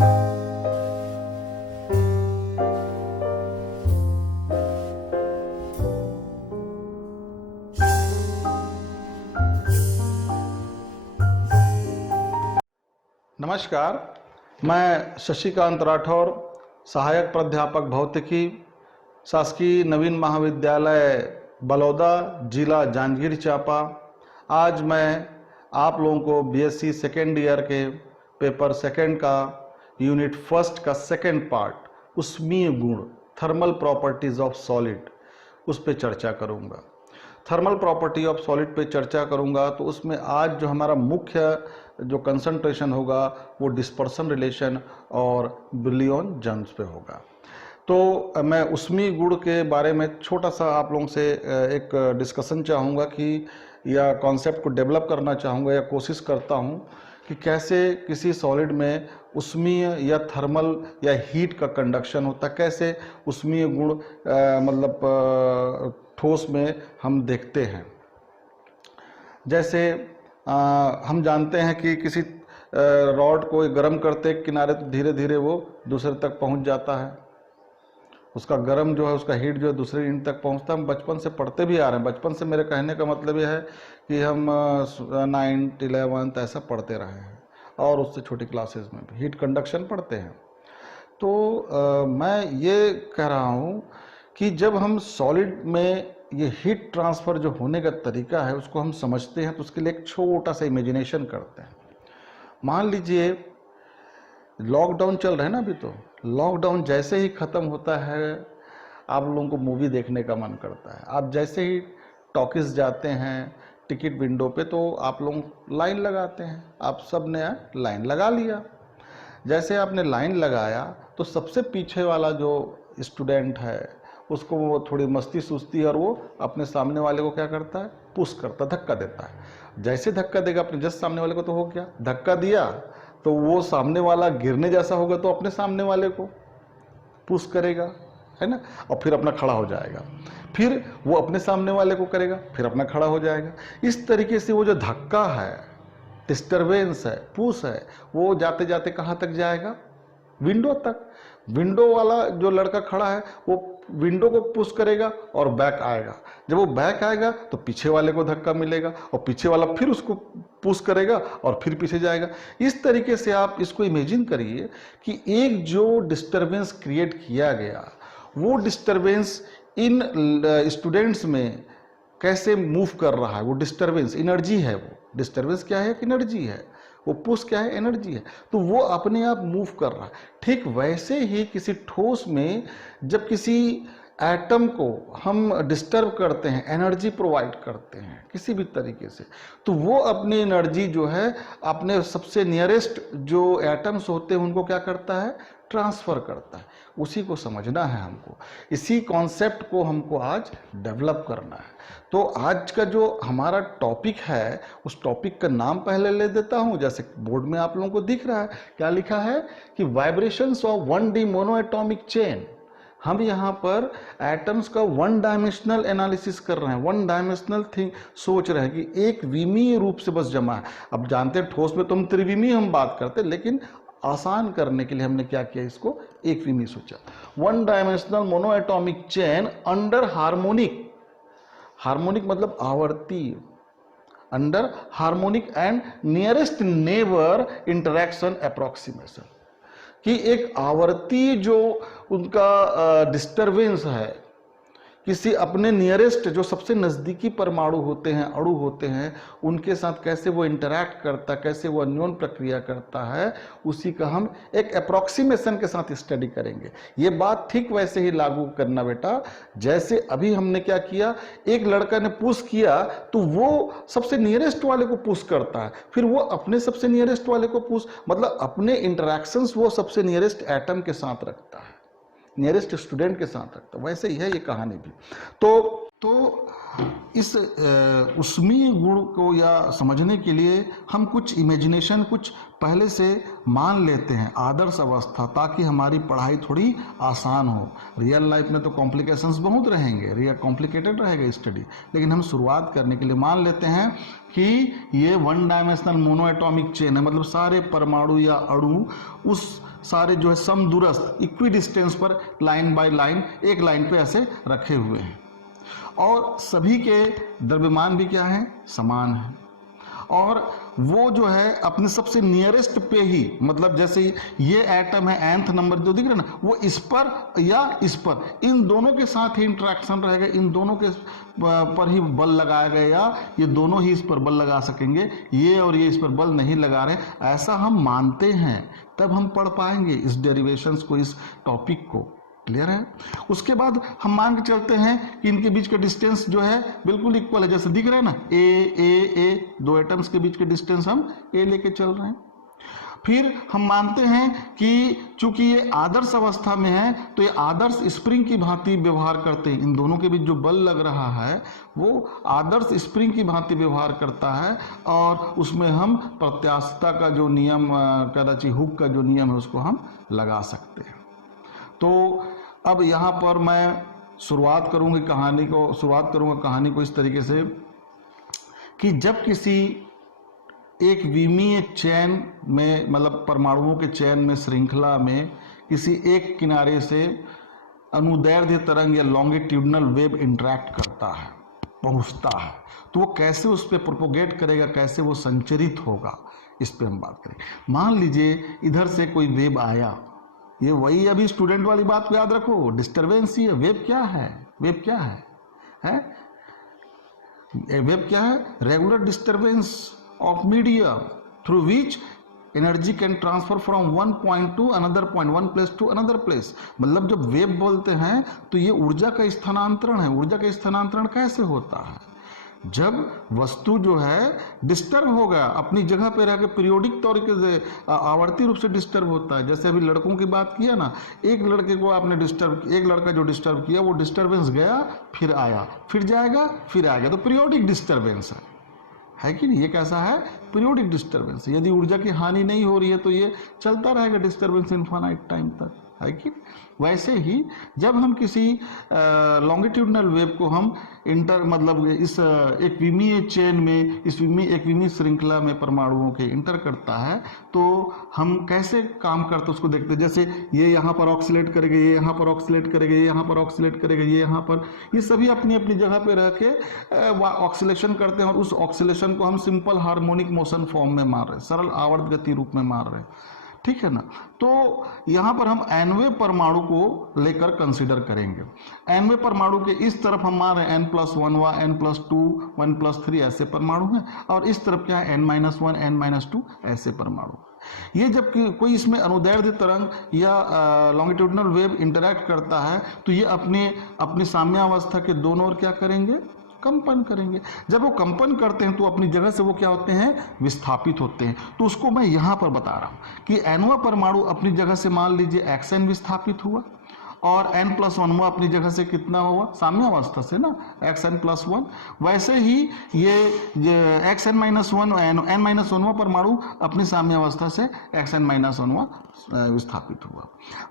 नमस्कार, मैं शशिकांत राठौर, सहायक प्राध्यापक भौतिकी, शासकीय नवीन महाविद्यालय बलौदा, जिला जांजगीर चांपा। आज मैं आप लोगों को बीएससी सेकेंड ईयर के पेपर सेकेंड का यूनिट फर्स्ट का सेकेंड पार्ट उष्मीय गुण थर्मल प्रॉपर्टीज ऑफ सॉलिड उस पर चर्चा करूंगा। थर्मल प्रॉपर्टी ऑफ सॉलिड पे चर्चा करूंगा। तो उसमें आज जो हमारा मुख्य जो कंसंट्रेशन होगा वो डिस्पर्सन रिलेशन और ब्रिलियन जंक्स पे होगा। तो मैं उष्मीय गुण के बारे में छोटा सा आप लोगों से एक डिस्कशन चाहूँगा कि या कॉन्सेप्ट को डेवलप करना चाहूँगा या कोशिश करता हूँ कि कैसे किसी सॉलिड में उष्मीय या थर्मल या हीट का कंडक्शन होता है, कैसे उष्मीय गुण मतलब ठोस में हम देखते हैं। जैसे हम जानते हैं कि किसी रॉड को गर्म करते किनारे तो धीरे धीरे वो दूसरे तक पहुंच जाता है। उसका गर्म जो है, उसका हीट जो है दूसरे एंड तक पहुंचता है। हम बचपन से पढ़ते भी आ रहे हैं। बचपन से मेरे कहने का मतलब यह है कि हम 9th 11th ऐसा पढ़ते रहे हैं और उससे छोटी क्लासेस में भी हीट कंडक्शन पढ़ते हैं। तो मैं ये कह रहा हूँ कि जब हम सॉलिड में ये हीट ट्रांसफ़र जो होने का तरीका है उसको हम समझते हैं तो उसके लिए एक छोटा सा इमेजिनेशन करते हैं। मान लीजिए लॉकडाउन चल रहा है ना अभी, तो लॉकडाउन जैसे ही ख़त्म होता है आप लोगों को मूवी देखने का मन करता है। आप जैसे ही टॉकीज जाते हैं टिकट विंडो पे तो आप लोग लाइन लगाते हैं। आप सब ने लाइन लगा लिया। जैसे आपने लाइन लगाया तो सबसे पीछे वाला जो स्टूडेंट है उसको वो थोड़ी मस्ती सुस्ती और वो अपने सामने वाले को क्या करता है, पुश करता, धक्का देता है। जैसे धक्का देगा अपने जस्ट सामने वाले को तो हो गया, धक्का दिया तो वो सामने वाला गिरने जैसा होगा तो अपने सामने वाले को पुश करेगा, है ना, और फिर अपना खड़ा हो जाएगा। फिर वो अपने सामने वाले को करेगा, फिर अपना खड़ा हो जाएगा। इस तरीके से वो जो धक्का है, डिस्टर्बेंस है, पुश है, वो जाते जाते कहाँ तक जाएगा, विंडो तक। विंडो वाला जो लड़का खड़ा है वो विंडो को पुश करेगा और बैक आएगा। जब वो बैक आएगा तो पीछे वाले को धक्का मिलेगा और पीछे वाला फिर उसको पुश करेगा और फिर पीछे जाएगा। इस तरीके से आप इसको इमेजिन करिए कि एक जो डिस्टरबेंस क्रिएट किया गया वो डिस्टरबेंस इन स्टूडेंट्स में कैसे मूव कर रहा है। वो डिस्टरबेंस एनर्जी है। वो डिस्टरबेंस क्या है, एनर्जी है। वो पुश क्या है, एनर्जी है। तो वो अपने आप मूव कर रहा है। ठीक वैसे ही किसी ठोस में जब किसी एटम को हम डिस्टर्ब करते हैं, एनर्जी प्रोवाइड करते हैं किसी भी तरीके से, तो वो अपनी एनर्जी जो है अपने सबसे नियरेस्ट जो एटम्स होते हैं उनको क्या करता है, ट्रांसफ़र करता है। उसी को समझना है हमको। इसी कॉन्सेप्ट को हमको आज डेवलप करना है। तो आज का जो हमारा टॉपिक है उस टॉपिक का नाम पहले ले देता हूं। जैसे बोर्ड में आप लोगों को दिख रहा है, क्या लिखा है कि vibrations of 1D mono atomic chain. हम यहाँ पर एटम्स का वन डायमेंशनल एनालिसिस कर रहे हैं, वन डायमेंशनल थिंग सोच रहे हैं कि एक विमीय रूप से बस जमा है। अब जानते हैं ठोस में तो हम त्रिविमीय हम बात करते हैं, लेकिन आसान करने के लिए हमने क्या किया, इसको एक विमीय सोचा। One dimensional mono atomic chain under harmonic, harmonic मतलब आवर्ती, under harmonic and nearest neighbour interaction approximation, कि एक आवर्ती जो उनका डिस्टरबेंस है किसी अपने नियरेस्ट जो सबसे नज़दीकी परमाणु होते हैं, अणु होते हैं, उनके साथ कैसे वो इंटरैक्ट करता है, कैसे वो अन्योन प्रक्रिया करता है, उसी का हम एक अप्रोक्सीमेशन के साथ स्टडी करेंगे। ये बात ठीक वैसे ही लागू करना बेटा, जैसे अभी हमने क्या किया, एक लड़का ने पुश किया तो वो सबसे नियरेस्ट वाले को पुश करता है, फिर वो अपने सबसे नियरेस्ट वाले को पुश, मतलब अपने इंटरैक्शंस वो सबसे नियरेस्ट एटम के साथ रखता है, नियरेस्ट स्टूडेंट के साथ रखता है। वैसे ही है ये कहानी भी। तो तो इस ऊष्मीय गुण को या समझने के लिए हम कुछ इमेजिनेशन कुछ पहले से मान लेते हैं, आदर्श अवस्था, ताकि हमारी पढ़ाई थोड़ी आसान हो। रियल लाइफ में तो कॉम्प्लिकेशंस बहुत रहेंगे, रियल कॉम्प्लिकेटेड रहेगा स्टडी, लेकिन हम शुरुआत करने के लिए मान लेते हैं कि ये one dimensional mono atomic chain है, मतलब सारे परमाणु या अणु उस सारे जो है समदूरस्थ इक्वी डिस्टेंस पर लाइन बाय लाइन एक लाइन पे ऐसे रखे हुए हैं, और सभी के द्रव्यमान भी क्या है, समान है। और वो जो है अपने सबसे नियरेस्ट पे ही, मतलब जैसे ये एटम है nth नंबर जो दिख रहा है ना, वो इस पर या इस पर, इन दोनों के साथ ही इंटरेक्शन रहेगा, इन दोनों के पर ही बल लगाया गया, या ये दोनों ही इस पर बल लगा सकेंगे, ये और ये इस पर बल नहीं लगा रहे, ऐसा हम मानते हैं, तब हम पढ़ पाएंगे इस डेरिवेशंस को, इस टॉपिक को। क्लियर है? उसके बाद हम मान के चलते हैं कि इनके बीच का डिस्टेंस जो है बिल्कुल इक्वल है, जैसे दिख रहा है ना, ए दो एटम्स के बीच के डिस्टेंस हम ए लेके चल रहे हैं। फिर हम मानते हैं कि चूंकि ये आदर्श अवस्था में है, तो ये आदर्श स्प्रिंग की भांति व्यवहार करते हैं, इन दोनों के बीच जो बल लग रहा है वो आदर्श स्प्रिंग की भांति व्यवहार करता है, और उसमें हम प्रत्यास्थता का जो नियम, कदाची हुक का जो नियम है, उसको हम लगा सकते हैं। तो अब यहाँ पर मैं शुरुआत करूँगा कहानी को इस तरीके से कि जब किसी एक विमीय चैन में, मतलब परमाणुओं के चैन में, श्रृंखला में किसी एक किनारे से अनुदैर्ध्य तरंग या लॉन्गिट्यूडनल वेव इंटरैक्ट करता है, पहुँचता है, तो वो कैसे उस पर प्रोपोगेट करेगा, कैसे वो संचरित होगा, इस पर हम बात करेंगे। मान लीजिए इधर से कोई वेव आया, ये वही अभी स्टूडेंट वाली बात को याद रखो, डिस्टरबेंस ही है। वेव क्या है? वेव क्या है? वेव क्या है? Regular disturbance of media through which energy can transfer from one point to another point, one place to another place. मतलब जब वेव बोलते हैं तो ये ऊर्जा का स्थानांतरण है। ऊर्जा का स्थानांतरण कैसे होता है? जब वस्तु जो है डिस्टर्ब हो गया, अपनी जगह पे रह के पीरियोडिक तरीके से आवर्ती रूप से डिस्टर्ब होता है। जैसे अभी लड़कों की बात किया ना, एक लड़के को आपने एक लड़का जो डिस्टर्ब किया, वो डिस्टर्बेंस गया, फिर आया, फिर जाएगा, फिर आएगा, तो पीरियोडिक डिस्टर्बेंस है कि नहीं? ये कैसा है? Periodic disturbance. यदि ऊर्जा की हानि नहीं हो रही है तो ये चलता रहेगा डिस्टर्बेंस इनफाइनाइट टाइम तक, है कि? वैसे ही जब हम किसी लॉन्गिट्यूडनल वेव को हम मतलब इस एक विमीय चेन में, इस एक विमीय श्रृंखला में परमाणुओं के इंटर करता है, तो हम कैसे काम करते हैं उसको देखते हैं। जैसे ये यहाँ पर ऑक्सीलेट करेगा, ये यहाँ पर ऑक्सीलेट करेगा, ये यहाँ पर ऑक्सीलेट करेगा, ये यहाँ पर, ये सभी अपनी अपनी जगह पे रह के ऑक्सीलेशन करते हैं, और उस ऑक्सीलेशन को हम सिंपल हार्मोनिक मोशन फॉर्म में मार रहे हैं, सरल आवर्त गति रूप में मार रहे हैं, ठीक है ना? तो यहाँ पर हम nवें परमाणु को लेकर कंसीडर करेंगे। nवें परमाणु के इस तरफ हम मान रहे हैं n+1 n+2 1+3 ऐसे परमाणु हैं, और इस तरफ क्या है n-1 n-2 ऐसे परमाणु। ये जब कोई इसमें अनुदैर्ध्य तरंग या लॉन्गिट्यूडनल वेव इंटरैक्ट करता है, तो ये अपनी साम्यावस्था के दोनों ओर क्या करेंगे? कंपन करेंगे। जब वो कंपन करते हैं तो अपनी जगह से वो क्या होते हैं? विस्थापित होते हैं। तो उसको मैं यहाँ पर बता रहा हूँ कि nवां परमाणु अपनी जगह से मान लीजिए xn विस्थापित हुआ, और n+1 अपनी जगह से कितना हुआ? साम्यावस्था से ना, xn+1। वैसे ही ये xn-1 n-1 परमाणु अपनी साम्यावस्था से xn-1 विस्थापित हुआ।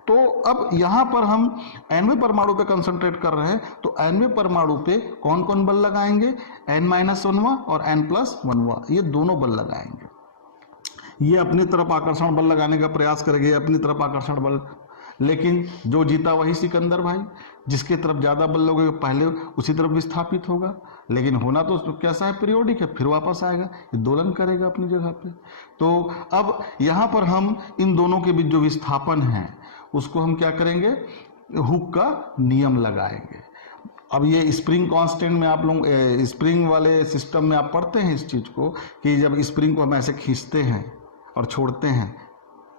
तो अब यहाँ पर हम nवें परमाणु पे कंसंट्रेट कर रहे हैं, तो nवें परमाणु पे कौन कौन बल लगाएंगे? n-1 और n+1, ये दोनों बल लगाएंगे। ये अपनी तरफ आकर्षण बल लगाने का प्रयास करेंगे, अपनी तरफ आकर्षण बल, लेकिन जो जीता वही सिकंदर भाई। जिसके तरफ ज़्यादा बल लगेगा पहले उसी तरफ विस्थापित होगा, लेकिन होना तो कैसा है? पीरियोडिक है, फिर वापस आएगा, ये दोलन करेगा अपनी जगह पे। तो अब यहाँ पर हम इन दोनों के बीच जो विस्थापन है उसको हम क्या करेंगे? हुक का नियम लगाएंगे। अब ये स्प्रिंग कांस्टेंट में आप लोग स्प्रिंग वाले सिस्टम में आप पढ़ते हैं इस चीज़ को, कि जब स्प्रिंग को हम ऐसे खींचते हैं और छोड़ते हैं,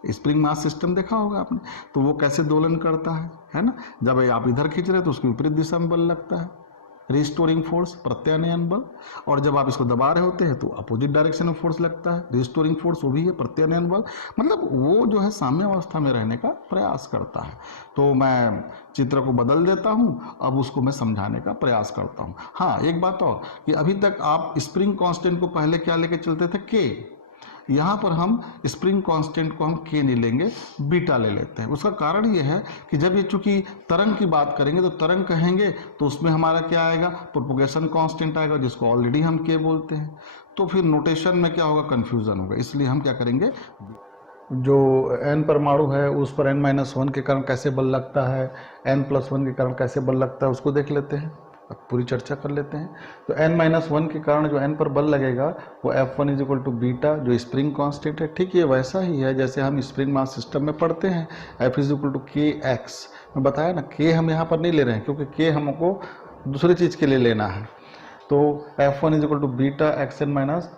स्प्रिंग मास सिस्टम देखा होगा आपने, तो वो कैसे दोलन करता है ना? जब आप इधर खींच रहे हैं तो उसकी विपरीत दिशा में बल लगता है, रिस्टोरिंग फोर्स प्रत्यानयन बल, और जब आप इसको दबा रहे होते हैं तो अपोजिट डायरेक्शन में फोर्स लगता है, रिस्टोरिंग फोर्स वो भी है प्रत्यानयन बल, मतलब वो जो है साम्य अवस्था में रहने का प्रयास करता है। तो मैं चित्र को बदल देता हूँ, अब उसको मैं समझाने का प्रयास करता हूँ। हाँ, एक बात और कि अभी तक आप स्प्रिंग कांस्टेंट को पहले क्या लेके चलते थे, के। यहाँ पर हम स्प्रिंग कांस्टेंट को हम के नहीं लेंगे, बीटा ले लेते हैं। उसका कारण ये है कि जब ये चूंकि तरंग की बात करेंगे तो तरंग कहेंगे तो उसमें हमारा क्या आएगा, प्रोपोगेशन कांस्टेंट आएगा, जिसको ऑलरेडी हम के बोलते हैं। तो फिर नोटेशन में क्या होगा, कन्फ्यूजन होगा। इसलिए हम क्या करेंगे, जो n परमाणु है उस पर n-1 के कारण कैसे बल लगता है, n+1 के कारण कैसे बल लगता है, उसको देख लेते हैं। अब पूरी चर्चा कर लेते हैं। तो n-1 के कारण जो n पर बल लगेगा वो F1 = बीटा, जो स्प्रिंग कांस्टेंट है। ठीक ये वैसा ही है जैसे हम स्प्रिंग मास सिस्टम में पढ़ते हैं, F = kx। मैं बताया ना, k हम यहाँ पर नहीं ले रहे हैं क्योंकि k हमको दूसरी चीज़ के लिए लेना है। तो F1 = बीटा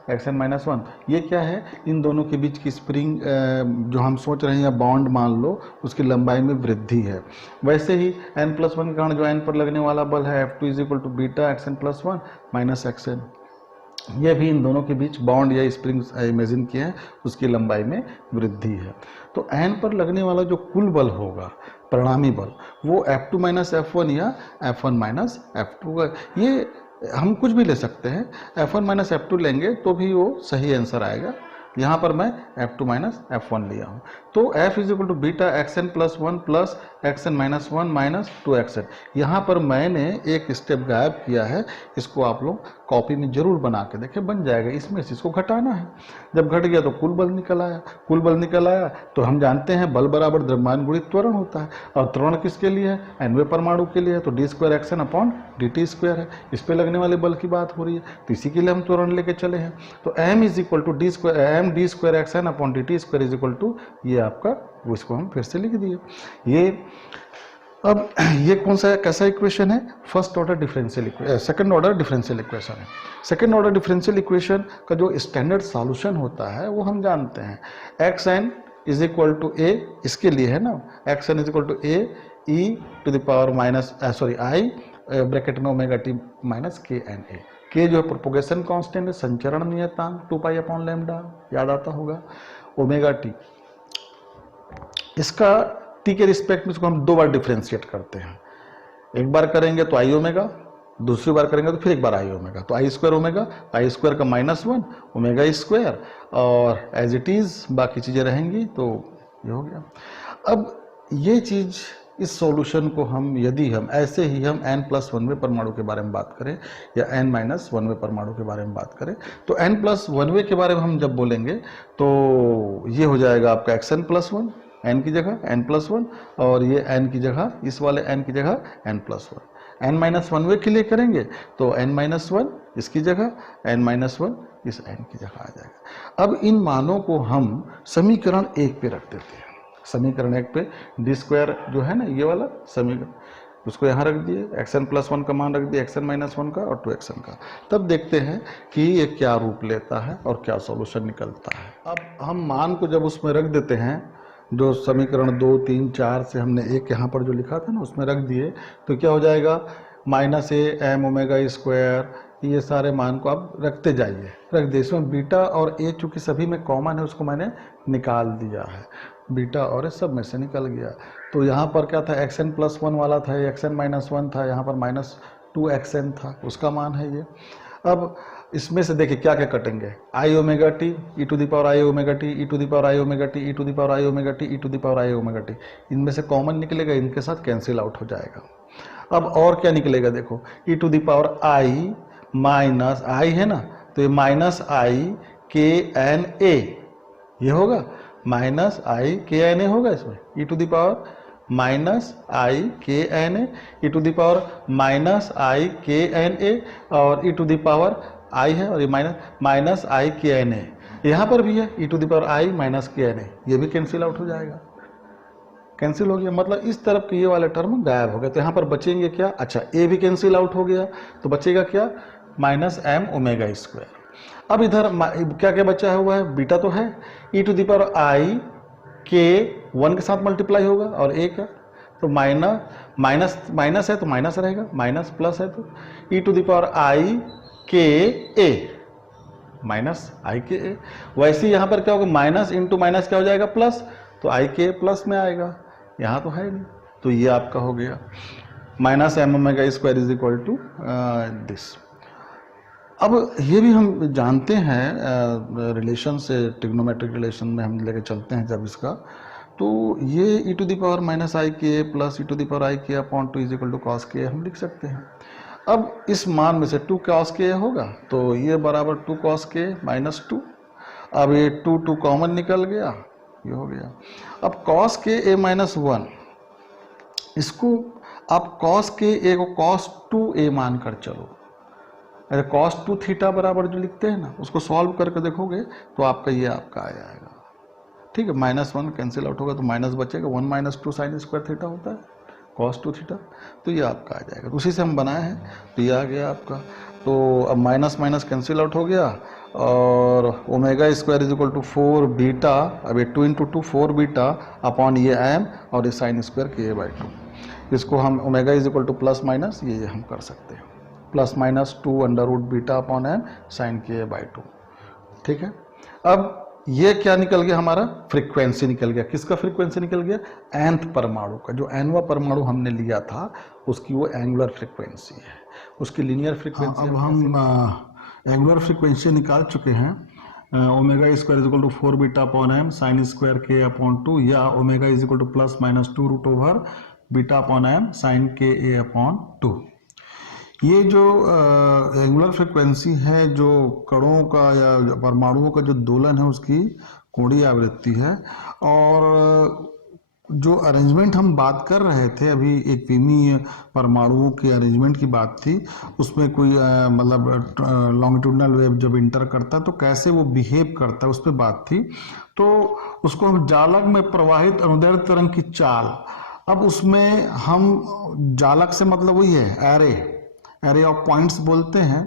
xn-1। ये क्या है, इन दोनों के बीच की स्प्रिंग जो हम सोच रहे हैं या बॉन्ड मान लो, उसकी लंबाई में वृद्धि है। वैसे ही n+1 के कारण जो n पर लगने वाला बल है F2 = बीटा xn+1 xn, ये भी इन दोनों के बीच बॉन्ड या स्प्रिंग इमेजिन किए हैं, उसकी लंबाई में वृद्धि है। तो n पर लगने वाला जो कुल बल होगा, परिणामी बल, वो F2 - F1 या F1 - F2 ये हम कुछ भी ले सकते हैं। F1 - F2 लेंगे तो भी वो सही आंसर आएगा। यहाँ पर मैं F2 - F1 लिया हूँ। तो F = beta xn+1 xn-1 - 2xn। यहाँ पर मैंने एक स्टेप गायब किया है, इसको आप लोग कॉपी में जरूर बना के देखें, बन जाएगा। इसमें से इसको घटाना है, जब घट गया तो कुल बल निकल आया। कुल बल निकल आया तो हम जानते हैं बल बराबर द्रव्यमान गुणित त्वरण होता है, और त्वरण किसके लिए है, nवें परमाणु के लिए है, तो d²xn/dt² है। इस पे लगने वाले बल की बात हो रही है, तो इसी के लिए हम त्वरण लेके चले हैं। तो m = d²xn/dt² ये आपका, वो इसको हम फिर से लिख दिए। ये अब ये कौन सा कैसा इक्वेशन है, first order differential equation, second order differential equation है। सेकंड ऑर्डर डिफरेंशियल इक्वेशन का जो स्टैंडर्ड सॉल्यूशन होता है वो हम जानते हैं, xn = a, इसके लिए है ना, xn = a i ब्रैकेट में ωt - kNa। k जो है प्रोपोगेशन कांस्टेंट है, संचरण नियतांक 2π/λ, याद आता होगा। ωt, इसका t के रिस्पेक्ट में इसको हम 2 बार डिफ्रेंशिएट करते हैं। एक बार करेंगे तो i ओमेगा, दूसरी बार करेंगे तो फिर एक बार i ओमेगा, तो i² ओमेगा, i² का -1 ओमेगा², और एज इट इज बाकी चीजें रहेंगी। तो ये हो गया। अब ये चीज, इस सॉल्यूशन को हम यदि हम ऐसे ही हम n+1वें परमाणु के बारे में बात करें या n-1वें परमाणु के बारे में बात करें, तो n+1वें के बारे में हम जब बोलेंगे तो ये हो जाएगा आपका xn+1, n की जगह n+1, और ये n की जगह, इस वाले n की जगह n+1। n-1वें के लिए करेंगे तो n-1 इसकी जगह, n-1 इस n की जगह आ जाएगा। अब इन मानों को हम समीकरण 1 पे रख देते हैं। समीकरण 1 पे d² जो है ना, ये वाला समीकरण, उसको यहाँ रख दिए, xn+1 का मान रख दिया, xn-1 का और 2xn का। तब देखते हैं कि ये क्या रूप लेता है और क्या सॉल्यूशन निकलता है। अब हम मान को जब उसमें रख देते हैं, जो समीकरण 2, 3, 4 से हमने एक यहाँ पर जो लिखा था ना उसमें रख दिए, तो क्या हो जाएगा, -a m², ये सारे मान को आप रखते जाइए, रख दिए। इसमें बीटा और a चूँकि सभी में कॉमन है, उसको मैंने निकाल दिया है, बीटा और a सब में से निकल गया। तो यहाँ पर क्या था, xn+1 वाला था, xn-1 था, यहाँ पर -2xn था, उसका मान है ये। अब इसमें से देखिए क्या क्या कटेंगे, i⍵t, e⍵t, इनमें से कॉमन निकलेगा, इनके साथ कैंसिल आउट हो जाएगा। अब और क्या निकलेगा, देखो e⁻i माइनस i है ना, तो ये -i kNa, ये होगा -i kNa होगा, इसमें e⁻i kNa, e⁻i kNa, और e⁻i है, और ये -i kNa, यहाँ पर भी है e⁻i kNa, ये भी कैंसिल आउट हो जाएगा, कैंसिल हो गया। मतलब इस तरफ के ये वाले टर्म गायब हो गए। तो यहाँ पर बचेंगे क्या, अच्छा a भी कैंसिल आउट हो गया, तो बचेगा क्या, -m⍵²। अब इधर क्या क्या बचा हुआ है, बीटा तो है, e⁻i k 1 के साथ मल्टीप्लाई होगा और a का, तो माइनस है तो माइनस रहेगा, माइनस प्लस है तो e to the power I के ए माइनस आई के ए। वैसे ही यहाँ पर क्या होगा, माइनस इंटू माइनस क्या हो जाएगा प्लस, तो आई के प्लस में आएगा, यहाँ तो है नहीं, तो ये आपका हो गया minus m omega square is equal to this. अब ये भी हम जानते हैं रिलेशन से, ट्रिग्नोमेट्रिक रिलेशन में हम लेके चलते हैं जब इसका, तो ये e to the power minus I K plus e to the power I K upon 2 is equal to cos K हम लिख सकते हैं। अब इस मान में से 2 कॉस के होगा तो ये बराबर 2 कॉस के माइनस 2। अब ये 2 कॉमन निकल गया, ये हो गया। अब कॉस के ए माइनस 1, इसको आप कॉस के ए को कॉस 2a मान कर चलो, अरे कॉस 2 थीटा बराबर जो लिखते हैं ना, उसको सॉल्व करके देखोगे तो आपका ये आपका आ जाएगा, ठीक है। -1 कैंसिल आउट होगा तो माइनस बचेगा, 1 माइनस 2 साइन स्क्वायर थीटा होता है कॉस 2 थीटा, तो ये आपका आ जाएगा। तो उसी से हम बनाए हैं, तो ये आ गया आपका। तो अब माइनस माइनस कैंसिल आउट हो गया और omega square is equal to 4 beta, अब ये 2 इंटू 2 4 बीटा अपॉन ये एम और ये साइन स्क्वायर के बाई 2। इसको हम omega is equal to plus minus ये हम कर सकते हैं, plus minus 2 under root beta upon m sine k by 2, ठीक है। अब ये क्या निकल गया, हमारा फ्रीक्वेंसी निकल गया। किसका फ्रीक्वेंसी निकल गया, nth परमाणु का। जो nवां परमाणु हमने लिया था उसकी वो एंगुलर फ्रीक्वेंसी है, उसकी लीनियर फ्रीक्वेंसी। अब हम एंगुलर फ्रीक्वेंसी निकाल चुके हैं, omega square is equal to 4 beta upon m sine square k upon 2, या omega is equal to plus minus 2 root over beta upon m sine k a upon 2। ये जो angular frequency है, जो कणों का या परमाणुओं का जो दोलन है उसकी कोणीय आवृत्ति है। और जो अरेंजमेंट हम बात कर रहे थे अभी, एक विमीय परमाणुओं की अरेंजमेंट की बात थी, उसमें कोई मतलब लॉन्गिट्यूडनल वेव जब इंटर करता है तो कैसे वो बिहेव करता है उस पर बात थी। तो उसको हम जालक में प्रवाहित अनुदैर्ध्य तरंग की चाल, अब उसमें हम जालक से मतलब वही है एरे ऑफ पॉइंट्स बोलते हैं।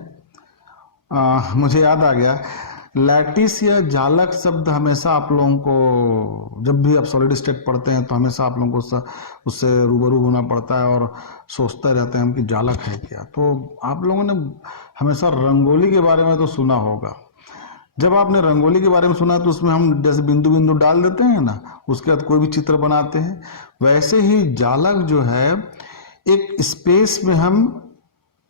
मुझे याद आ गया, लैटिस या जालक शब्द हमेशा आप लोगों को, जब भी आप सॉलिड स्टेट पढ़ते हैं तो हमेशा आप लोगों को उससे रूबरू होना पड़ता है और सोचते रहते हैं कि जालक है क्या। तो आप लोगों ने हमेशा रंगोली के बारे में तो सुना होगा। जब आपने रंगोली के बारे में सुना तो उसमें हम जैसे बिंदु बिंदु डाल देते हैं ना, उसके बाद कोई भी चित्र बनाते हैं, वैसे ही जालक जो है एक स्पेस में हम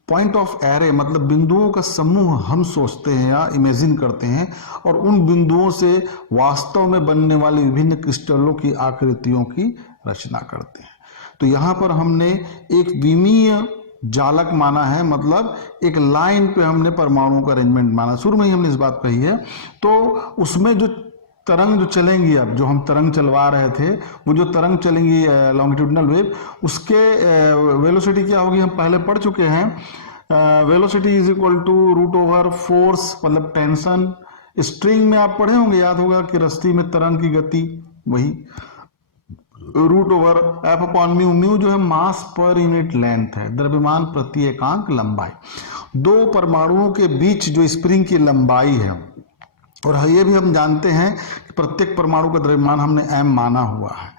पॉइंट ऑफ एरे मतलब बिंदुओं का समूह हम सोचते हैं या इमेजिन करते हैं, और उन बिंदुओं से वास्तव में बनने वाली विभिन्न क्रिस्टलों की आकृतियों की रचना करते हैं। तो यहाँ पर हमने एक विमीय जालक माना है, मतलब एक लाइन पे हमने परमाणुओं का अरेंजमेंट माना। शुरू में ही हमने इस बात कही है। तो उसमें जो तरंग जो चलेंगी, अब जो हम तरंग चलवा रहे थे, वो जो तरंग चलेंगी लॉन्गिट्यूडनल वेव, उसके वेलोसिटी क्या होगी हम पहले पढ़ चुके हैं। Velocity is equal to root over force मतलब टेंशन। स्ट्रिंग में आप पढ़े होंगे, याद होगा कि रस्सी में तरंग की गति, वही root over f upon mu. Mu जो है मास पर यूनिट लेंथ है, द्रव्यमान प्रति एकांक लंबाई। दो परमाणुओं के बीच जो स्प्रिंग की लंबाई है, और ये भी हम जानते हैं कि प्रत्येक परमाणु का द्रव्यमान हमने m माना हुआ है।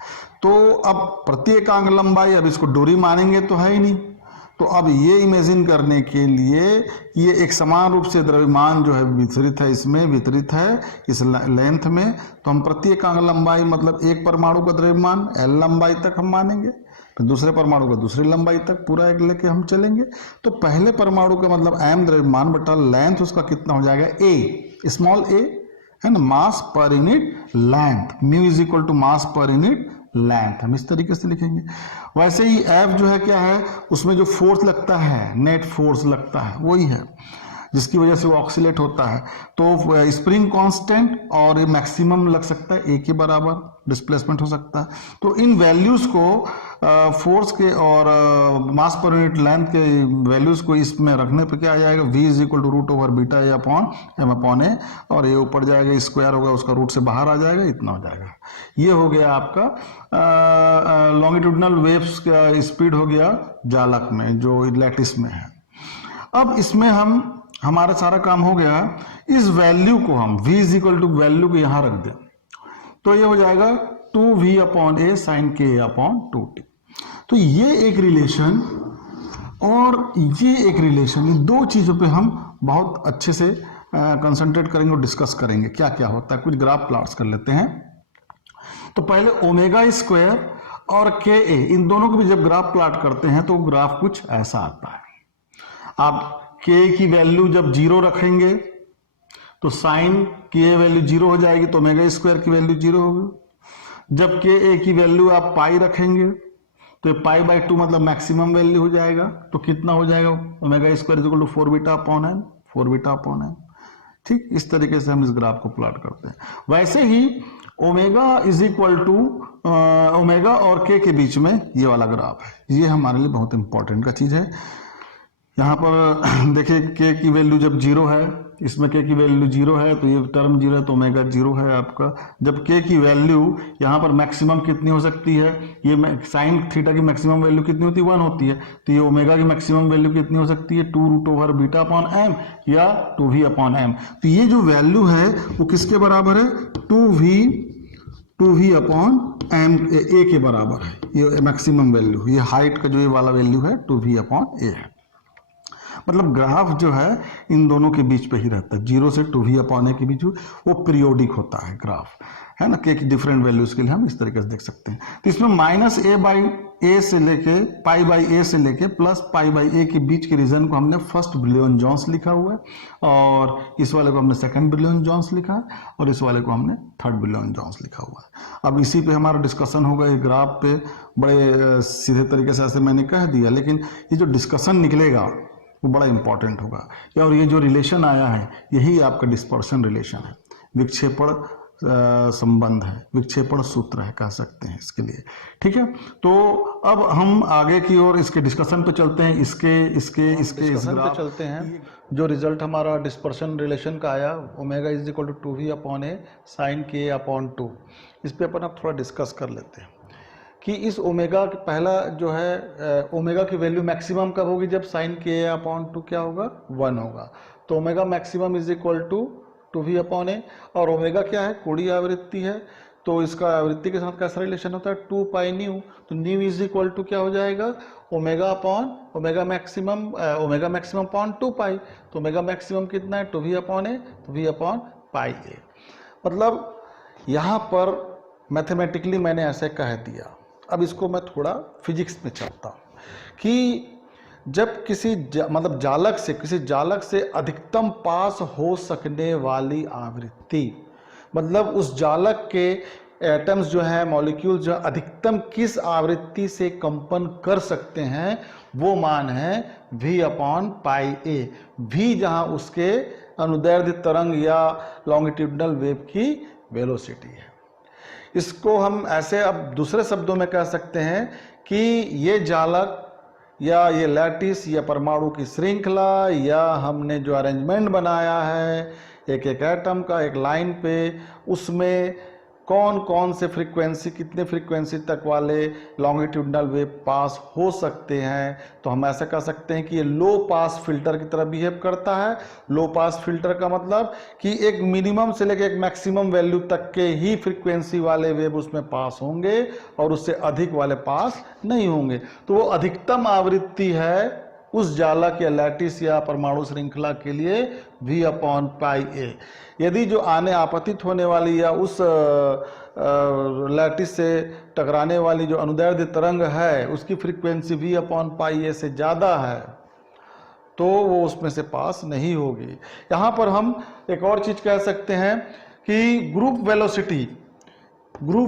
तो अब प्रत्येक एकांक लंबाई, अब इसको डोरी मानेंगे तो है ही नहीं। तो अब ये इमेजिन करने के लिए ये एक समान रूप से द्रव्यमान जो है वितरित है, इसमें वितरित है इस लेंथ में, तो हम प्रत्येक एकांक लंबाई मतलब एक परमाणु का द्रव्यमान l लंबाई तक हम मानेंगे, फिर दूसरे परमाणु का दूसरी लंबाई तक पूरा एक लेके हम चलेंगे। तो पहले परमाणु का मतलब m द्रव्यमान बटा लेंथ उसका कितना हो जाएगा, a स्मॉल a है ना, mass per unit length. Mu is equal to mass per unit length, हम इस तरीके से लिखेंगे। वैसे ही F जो है क्या है, उसमें जो फोर्स लगता है, नेट फोर्स लगता है, वही है जिसकी वजह से वो ऑक्सीलेट होता है। तो स्प्रिंग कांस्टेंट और ये मैक्सिमम लग सकता है a के बराबर, डिस्प्लेसमेंट हो सकता है। तो इन वैल्यूज को फोर्स के और मास पर यूनिट लेंथ के वैल्यूज को इसमें रखने पे क्या आ जाएगा, v is equal to root over beta A upon M upon A, और ये ऊपर जाएगा स्क्वायर होगा, उसका रूट से बाहर आ जाएगा, इतना हो जाएगा। ये हो गया आपका लॉन्गिट्यूडनल वेव्स का स्पीड हो गया जालक में जो लैटिस में है। अब इसमें हमारा सारा काम हो गया। इस वैल्यू को हम v is equal to value को यहाँ रख दें तो ये हो जाएगा 2v upon a sine k upon 2t। तो ये एक रिलेशन और ये एक रिलेशन, ये दो चीज़ों पे हम बहुत अच्छे से कंसंट्रेट करेंगे और डिस्कस करेंगे क्या क्या होता है। कुछ ग्राफ प्लॉट्स कर लेते हैं। तो पहले ओमेगा स्क्वायर और के ए, इन दोनों को भी जब ग्राफ प्लॉट करते हैं तो ग्राफ कुछ ऐसा आता है। आप के की वैल्यू जब 0 रखेंगे तो साइन की ए वैल्यू 0 हो जाएगी, तो ओमेगा स्क्वायर की वैल्यू 0 होगी। जब के ए की वैल्यू आप पाई रखेंगे तो पाई बाई 2 मतलब मैक्सिमम वैल्यू हो जाएगा, तो कितना हो जाएगा, omega square equal to 4 beta upon n, 4 beta upon n. ठीक, इस तरीके से हम इस ग्राफ को प्लॉट करते हैं। वैसे ही omega is equal to omega और के बीच में ये वाला ग्राफ है, ये हमारे लिए बहुत इंपॉर्टेंट का चीज है। यहाँ पर देखिए के की वैल्यू जब 0 है, इसमें के की वैल्यू 0 है तो ये टर्म 0 है, तो ओमेगा 0 है आपका। जब के की वैल्यू यहाँ पर मैक्सिमम कितनी हो सकती है, ये साइन थीटा की मैक्सिमम वैल्यू कितनी होती है, 1 होती है, तो ये ओमेगा की मैक्सिमम वैल्यू कितनी हो सकती है, 2 root over beta upon m या 2v अपॉन एम। तो ये जो वैल्यू है वो किसके बराबर है, 2v अपॉन एम ए के बराबर है। ये मैक्सिमम वैल्यू, ये हाइट का जो ये वाला वैल्यू है 2v अपॉन ए है। मतलब ग्राफ जो है इन दोनों के बीच पे ही रहता है, 0 से 2v अपॉन ए के बीच वो पीरियोडिक होता है ग्राफ, है ना। के की डिफरेंट वैल्यूज के लिए हम इस तरीके से देख सकते हैं। तो इसमें माइनस ए बाई ए से लेके पाई बाई ए से लेके प्लस पाई बाई ए के बीच के रीजन को हमने फर्स्ट बिलियन जॉन्स लिखा हुआ है, और इस वाले को हमने सेकंड बिलियन जॉन्स लिखा है, और इस वाले को हमने थर्ड बिलियन जॉन्स लिखा हुआ है। अब इसी पे हमारा डिस्कशन होगा, ये ग्राफ पे बड़े सीधे तरीके से ऐसे मैंने कह दिया, लेकिन ये जो डिस्कशन निकलेगा वो बड़ा इंपॉर्टेंट होगा। और ये जो रिलेशन आया है यही आपका डिस्पर्शन रिलेशन है, विक्षेपण संबंध है, विक्षेपण सूत्र है कह सकते हैं इसके लिए। ठीक है, तो अब हम आगे की ओर इसके डिस्कशन पे चलते हैं, इसके डिस्कशन पे चलते हैं। जो रिजल्ट हमारा डिस्पर्शन रिलेशन का आया, omega is equal to 2v upon a sine k upon 2, इस पे अपन अब थोड़ा डिस्कस कर लेते हैं कि इस ओमेगा पहला जो है ओमेगा की वैल्यू मैक्सिमम कब होगी, जब साइन के अपॉन 2 क्या होगा, 1 होगा। तो omega maximum is equal to 2v upon A, और ओमेगा क्या है, कोणीय आवृत्ति है, तो इसका आवृत्ति के साथ कैसा रिलेशन होता है, 2 पाई न्यू। तो न्यू इज इक्वल टू क्या हो जाएगा, omega upon omega maximum upon 2 पाई। तो ओमेगा मैक्सिमम कितना है, 2v अपॉन ए, तो v अपॉन पाई ए। मतलब यहाँ पर मैथमेटिकली मैंने ऐसे कह दिया। अब इसको मैं थोड़ा फिजिक्स में चलता हूँ कि जब किसी किसी जालक से अधिकतम पास हो सकने वाली आवृत्ति, मतलब उस जालक के एटम्स जो है, मॉलिक्यूल जो अधिकतम किस आवृत्ति से कंपन कर सकते हैं, वो मान है v अपॉन पाई ए। v जहाँ उसके अनुदैर्ध्य तरंग या लॉन्गिट्यूडनल वेव की वेलोसिटी है। इसको हम ऐसे अब दूसरे शब्दों में कह सकते हैं कि ये जालक या ये लैटिस या परमाणु की श्रृंखला या हमने जो अरेंजमेंट बनाया है एक एक एटम का एक लाइन पे, उसमें कौन कौन से फ्रीक्वेंसी, कितने फ्रीक्वेंसी तक वाले लॉन्गिट्यूडनल वेव पास हो सकते हैं। तो हम ऐसा कह सकते हैं कि ये लो पास फिल्टर की तरह बिहेव करता है। लो पास फिल्टर का मतलब कि एक मिनिमम से लेकर एक मैक्सिमम वैल्यू तक के ही फ्रीक्वेंसी वाले वेव उसमें पास होंगे और उससे अधिक वाले पास नहीं होंगे। तो वो अधिकतम आवृत्ति है उस जालक या लैटिस या परमाणु श्रृंखला के लिए v अपॉन पाई ए। यदि जो आने आपतित होने वाली या उस लैटिस से टकराने वाली जो अनुदैर्ध्य तरंग है उसकी फ्रीक्वेंसी v अपॉन पाई ए से ज़्यादा है तो वो उसमें से पास नहीं होगी। यहाँ पर हम एक और चीज़ कह सकते हैं कि ग्रुप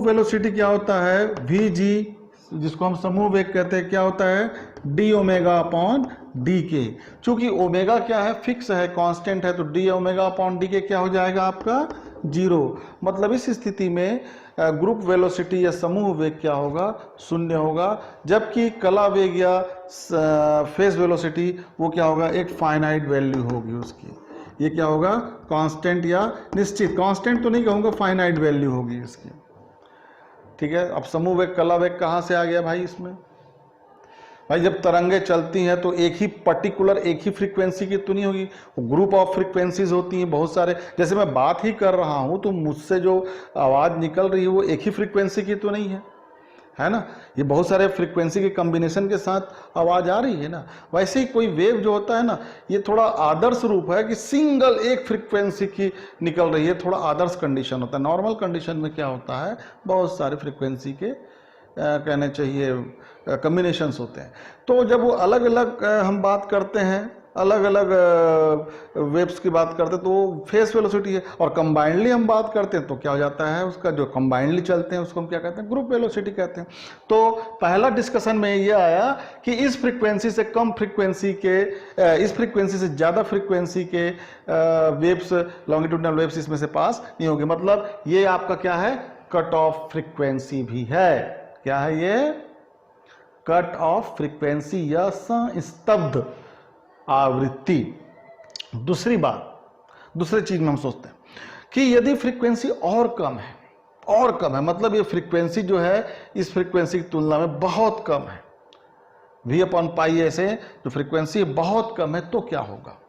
वेलोसिटी क्या होता है, vg, जिसको हम समूह वेग कहते हैं, क्या होता है, डी ओमेगा अपॉन डी के। चूंकि ओमेगा क्या है, फिक्स है, कांस्टेंट है, तो डी ओमेगा अपॉन डी के क्या हो जाएगा आपका 0। मतलब इस स्थिति में ग्रुप वेलोसिटी या समूह वेग क्या होगा, 0 होगा। जबकि कला वेग या फेज वेलोसिटी वो क्या होगा, एक फाइनाइट वैल्यू होगी उसकी। ये क्या होगा, कांस्टेंट या निश्चित, कांस्टेंट तो नहीं कहूँगा, फाइनाइट वैल्यू होगी इसकी। ठीक है, अब समूह वेग कला वेग कहाँ से आ गया भाई इसमें, भाई जब तरंगे चलती हैं तो एक ही पर्टिकुलर एक ही फ्रीक्वेंसी की तो नहीं होगी, ग्रुप ऑफ फ्रीक्वेंसीज होती हैं बहुत सारे। जैसे मैं बात ही कर रहा हूं तो मुझसे जो आवाज़ निकल रही है वो एक ही फ्रीक्वेंसी की तो नहीं है, है ना, ये बहुत सारे फ्रीक्वेंसी के कॉम्बिनेशन के साथ आवाज़ आ रही है ना। वैसे ही कोई वेव जो होता है ना, ये थोड़ा आदर्श रूप है कि सिंगल एक फ्रीक्वेंसी की निकल रही है, थोड़ा आदर्श कंडीशन होता है। नॉर्मल कंडीशन में क्या होता है, बहुत सारे फ्रीक्वेंसी के कहने चाहिए कॉम्बिनेशंस होते हैं। तो जब वो अलग अलग हम बात करते हैं, अलग अलग वेव्स की बात करते हैं, तो वो फेस वेलोसिटी है। और कंबाइंडली हम बात करते हैं तो क्या हो जाता है, उसका जो कंबाइंडली चलते हैं उसको हम क्या कहते हैं, ग्रुप वेलोसिटी कहते हैं। तो पहला डिस्कशन में ये आया कि इस फ्रीक्वेंसी से कम फ्रीक्वेंसी के, इस फ्रीक्वेंसी से ज़्यादा फ्रीक्वेंसी के वेव्स, लॉन्गिट्यूडनल वेव्स इसमें से पास नहीं होंगे। मतलब ये आपका क्या है, कट ऑफ फ्रीक्वेंसी भी है। क्या है ये, कट ऑफ फ्रीक्वेंसी या संस्तब्ध आवृत्ति। दूसरी बात, दूसरी चीज में हम सोचते हैं कि यदि फ्रीक्वेंसी और कम है, मतलब ये फ्रीक्वेंसी जो है इस फ्रीक्वेंसी की तुलना में बहुत कम है, v अपॉन पाई ऐसे जो फ्रीक्वेंसी बहुत कम है, तो क्या होगा,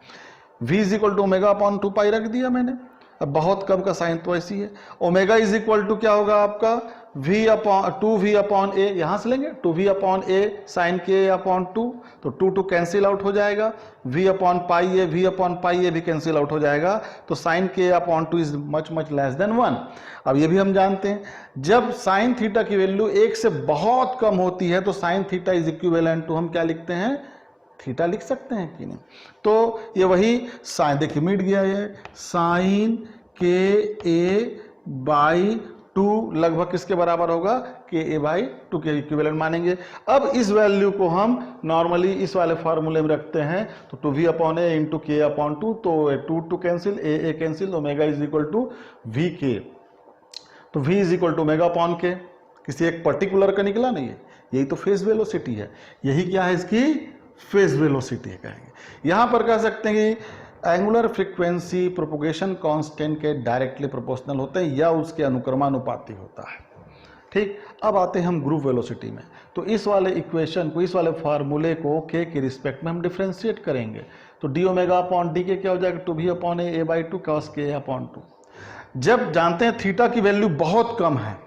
v is equal to omega upon 2 pi रख दिया मैंने। अब बहुत कम का साइन तो ऐसी है, ओमेगा इज इक्वल टू क्या होगा आपका, v upon 2v upon a, यहां से लेंगे 2v upon a sign k upon 2, तो 2 कैंसिल आउट हो जाएगा, v अपॉन पाई a भी कैंसिल आउट हो जाएगा, तो sign k upon 2 is much less than 1। अब ये भी हम जानते हैं, जब साइन थीटा की वैल्यू 1 से बहुत कम होती है तो sine theta is equivalent to, हम क्या लिखते हैं, थीटा लिख सकते हैं कि नहीं। तो ये वही साइन, देखिए मिट गया, ये साइन के ए बाई 2 लगभग किसके बराबर होगा, के ए बाई 2 के इक्विवेलेंट मानेंगे। अब इस वैल्यू को हम नॉर्मली इस वाले फार्मूले में रखते हैं, तो 2v upon a into k upon 2, तो 2 cancel, a cancel, omega is equal to v k, तो v is equal to omega upon k, किसी एक पर्टिकुलर का निकला नहीं है, यही तो फेज वेलोसिटी है, यही क्या है इसकी फेज वेलोसिटी कहेंगे। यहां पर कह सकते हैं कि एंगुलर फ्रीक्वेंसी प्रोपोगेशन कांस्टेंट के डायरेक्टली प्रोपोर्शनल होते हैं या उसके अनुक्रमानुपाती होता है। ठीक, अब आते हैं हम ग्रुप वेलोसिटी में। तो इस वाले इक्वेशन को, इस वाले फार्मूले को के रिस्पेक्ट में हम डिफ्रेंशिएट करेंगे, तो डी ओमेगा अपॉन डी के क्या हो जाएगा, 2v upon A by 2 cos के अपॉन 2। जब जानते हैं थीटा की वैल्यू बहुत कम है,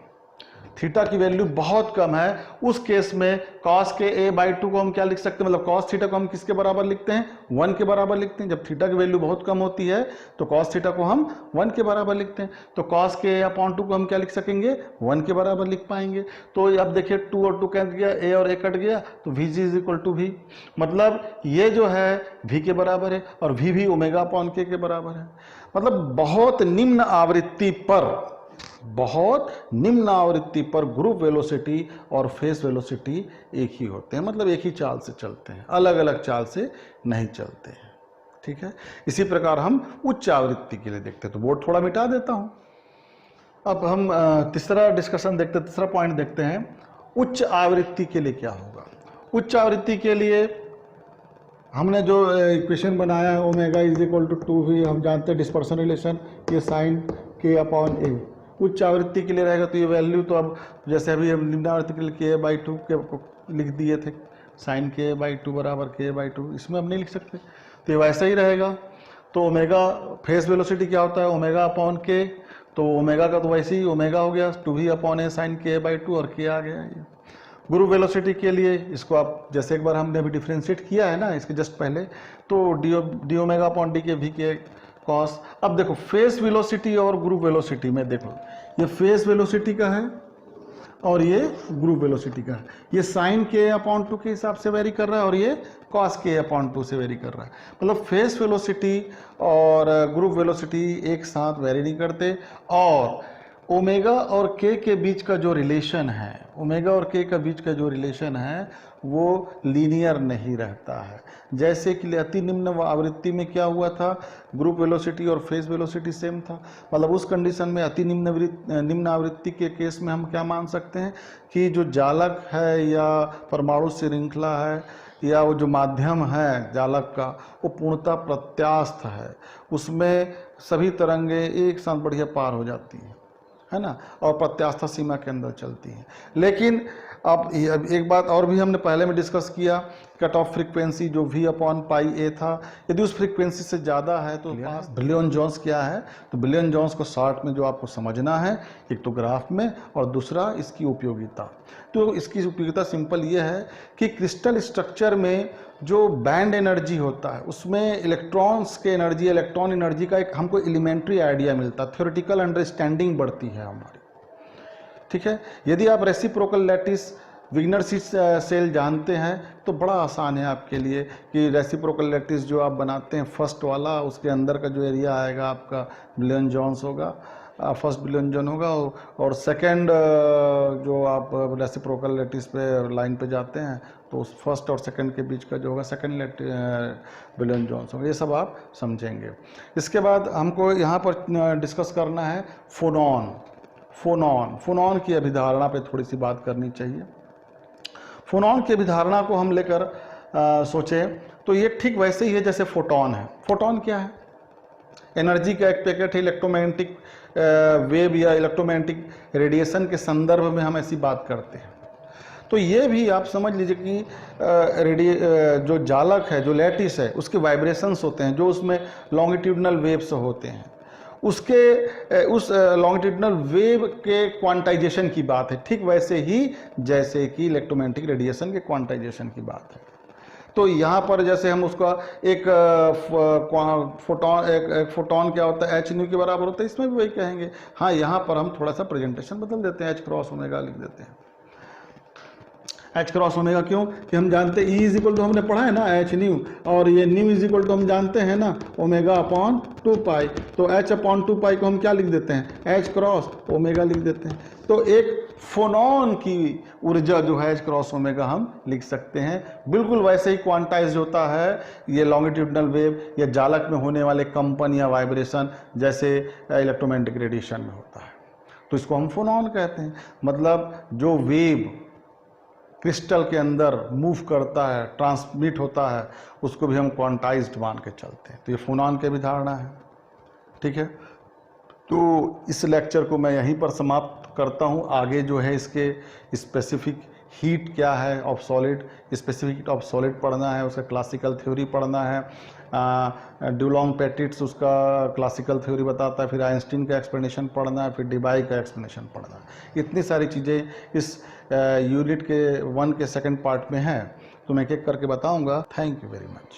थीटा की वैल्यू बहुत कम है, उस केस में cos के a बाई 2 को हम क्या लिख सकते हैं, मतलब cos थीटा को हम किसके बराबर लिखते हैं, 1 के बराबर लिखते हैं। जब थीटा की वैल्यू बहुत कम होती है तो cos थीटा को हम 1 के बराबर लिखते हैं, तो cos के a अपॉन 2 को हम क्या लिख सकेंगे, 1 के बराबर लिख पाएंगे। तो अब देखिए 2 और 2 कैंसिल गया, a और a कट गया, तो vg is equal to v, मतलब ये जो है v के बराबर है और v भी ओमेगा अपॉन के बराबर है। मतलब बहुत निम्न आवृत्ति पर ग्रुप वेलोसिटी और फेस वेलोसिटी एक ही होते हैं, मतलब एक ही चाल से चलते हैं, अलग अलग चाल से नहीं चलते हैं। ठीक है, इसी प्रकार हम उच्च आवृत्ति के लिए देखते हैं, तो बोर्ड थोड़ा मिटा देता हूं। अब हम तीसरा डिस्कशन देखते हैं, तीसरा पॉइंट देखते हैं, उच्च आवृत्ति के लिए क्या होगा। उच्च आवृत्ति के लिए हमने जो इक्वेशन बनाया है, omega is equal to 2v, हम जानते हैं डिस्पर्सन रिलेशन, ये साइन के अपॉन ए। उच्च आवृत्ति के लिए रहेगा तो ये वैल्यू, तो अब जैसे अभी हम निम्न आवृत्ति के लिए के बाई 2 के लिख दिए थे, साइन के बाई 2 बराबर के बाई 2, इसमें हम नहीं लिख सकते, तो ये वैसा ही रहेगा। तो ओमेगा फेस वेलोसिटी क्या होता है, ओमेगा अपॉन के, तो ओमेगा का तो वैसे ही ओमेगा हो गया 2v upon a sine k by 2 और के आ गया। ये ग्रुप वेलोसिटी के लिए इसको आप जैसे एक बार हमने अभी डिफ्रेंशिएट किया है ना इसके जस्ट पहले, तो डी ओमेगा अपॉन डी के वी के कॉस। अब देखो फेस वेलोसिटी और ग्रुप वेलोसिटी में देखो, ये फेस वेलोसिटी का है और ये ग्रुप वेलोसिटी का है, ये साइन के अपॉन 2 के हिसाब से वेरी कर रहा है और ये कॉस के अपॉन 2 से वेरी कर रहा है। मतलब फेस वेलोसिटी और ग्रुप वेलोसिटी एक साथ वेरी नहीं करते, और ओमेगा और के के बीच का जो रिलेशन है, ओमेगा और के का बीच का जो रिलेशन है वो लीनियर नहीं रहता है। जैसे कि अति निम्न आवृत्ति में क्या हुआ था, ग्रुप वेलोसिटी और फेज वेलोसिटी सेम था, मतलब उस कंडीशन में अति निम्न आवृत्ति के केस में हम क्या मान सकते हैं कि जो जालक है या परमाणु श्रृंखला है या वो जो माध्यम है जालक का, वो पूर्णतः प्रत्यास्थ है, उसमें सभी तरंगे एक साथ बढ़िया पार हो जाती हैं, है ना, और प्रत्यास्थ सीमा के अंदर चलती हैं। लेकिन अब एक बात और भी हमने पहले में डिस्कस किया, कट ऑफ फ्रीक्वेंसी जो V/πa था, यदि उस फ्रीक्वेंसी से ज़्यादा है तो बिलियन जॉन्स क्या है। तो बिलियन जॉन्स को शॉर्ट में जो आपको समझना है, एक तो ग्राफ में और दूसरा इसकी उपयोगिता। तो इसकी उपयोगिता सिंपल ये है कि क्रिस्टल स्ट्रक्चर में जो बैंड एनर्जी होता है उसमें इलेक्ट्रॉन्स के एनर्जी, इलेक्ट्रॉन एनर्जी का एक हमको एलिमेंट्री आइडिया मिलता है, थ्योरेटिकल अंडरस्टैंडिंग बढ़ती है हमारी। ठीक है, यदि आप रेसिप्रोकल लैटिस विग्नर सेल जानते हैं तो बड़ा आसान है आपके लिए कि रेसिप्रोकल लैटिस जो आप बनाते हैं फर्स्ट वाला, उसके अंदर का जो एरिया आएगा आपका बिलियन जॉन्स होगा, फर्स्ट बिलियन जॉन होगा, और सेकंड जो आप रेसिप्रोकल लैटिस पे लाइन पे जाते हैं तो उस फर्स्ट और सेकंड के बीच का जो होगा सेकंड बिलियन जॉन्स होगा। ये सब आप समझेंगे। इसके बाद हमको यहाँ पर डिस्कस करना है फोनॉन। फोनॉन की अभिधारणा पे थोड़ी सी बात करनी चाहिए। फोनॉन की अभिधारणा को हम लेकर सोचें तो ये ठीक वैसे ही है जैसे फोटॉन है। फोटॉन क्या है? एनर्जी का एक पैकेट है। इलेक्ट्रोमैग्नेटिक वेव या इलेक्ट्रोमैग्नेटिक रेडिएशन के संदर्भ में हम ऐसी बात करते हैं। तो ये भी आप समझ लीजिए कि जो जालक है, जो लैटिस है, उसके वाइब्रेशंस होते हैं जो उसमें लॉन्गिट्यूडनल वेव्स होते हैं, उसके उस लॉन्गिट्यूडनल वेव के क्वांटाइजेशन की बात है, ठीक वैसे ही जैसे कि इलेक्ट्रोमैग्नेटिक रेडिएशन के क्वांटाइजेशन की बात है। तो यहाँ पर जैसे हम उसका एक फोटॉन क्या होता है, h न्यू के बराबर होता है, इसमें भी वही कहेंगे। हाँ, यहाँ पर हम थोड़ा सा प्रेजेंटेशन बदल देते हैं, h क्रॉस ओमेगा लिख देते हैं। h क्रॉस ओमेगा क्यों कि हम जानते हैं E इज इक्वल टू, हमने पढ़ा है ना h न्यू, और ये न्यू इज इक्वल टू हम जानते हैं ना ओमेगा अपॉन 2 तो h अपॉन 2 को हम क्या लिख देते हैं, h क्रॉस ओमेगा लिख देते हैं। तो एक फोनॉन की ऊर्जा जो है h क्रॉस ओमेगा हम लिख सकते हैं। बिल्कुल वैसे ही क्वांटाइज होता है ये लॉन्गिट्यूडनल वेव या जालक में होने वाले कंपन या वाइब्रेशन जैसे इलेक्ट्रोमैग्नेटिक रेडिएशन में होता है। तो इसको हम फोनॉन कहते हैं। मतलब जो वेव क्रिस्टल के अंदर मूव करता है, ट्रांसमिट होता है, उसको भी हम क्वांटाइज्ड मान के चलते हैं। तो ये फोनॉन की भी धारणा है। ठीक है, तो इस लेक्चर को मैं यहीं पर समाप्त करता हूँ। आगे जो है इसके स्पेसिफिक हीट क्या है of solid, specific heat of solid पढ़ना है, उसका क्लासिकल थ्योरी पढ़ना है। ड्यूलॉन्ग पेटिट्स उसका क्लासिकल थ्योरी बताता है, फिर आइंस्टीन का एक्सप्लेनेशन पढ़ना है, फिर डिबाई का एक्सप्लेनेशन पढ़ना है। इतनी सारी चीज़ें इस यूनिट के 1 के सेकंड पार्ट में हैं, तो मैं एक एक करके बताऊंगा। Thank you very much.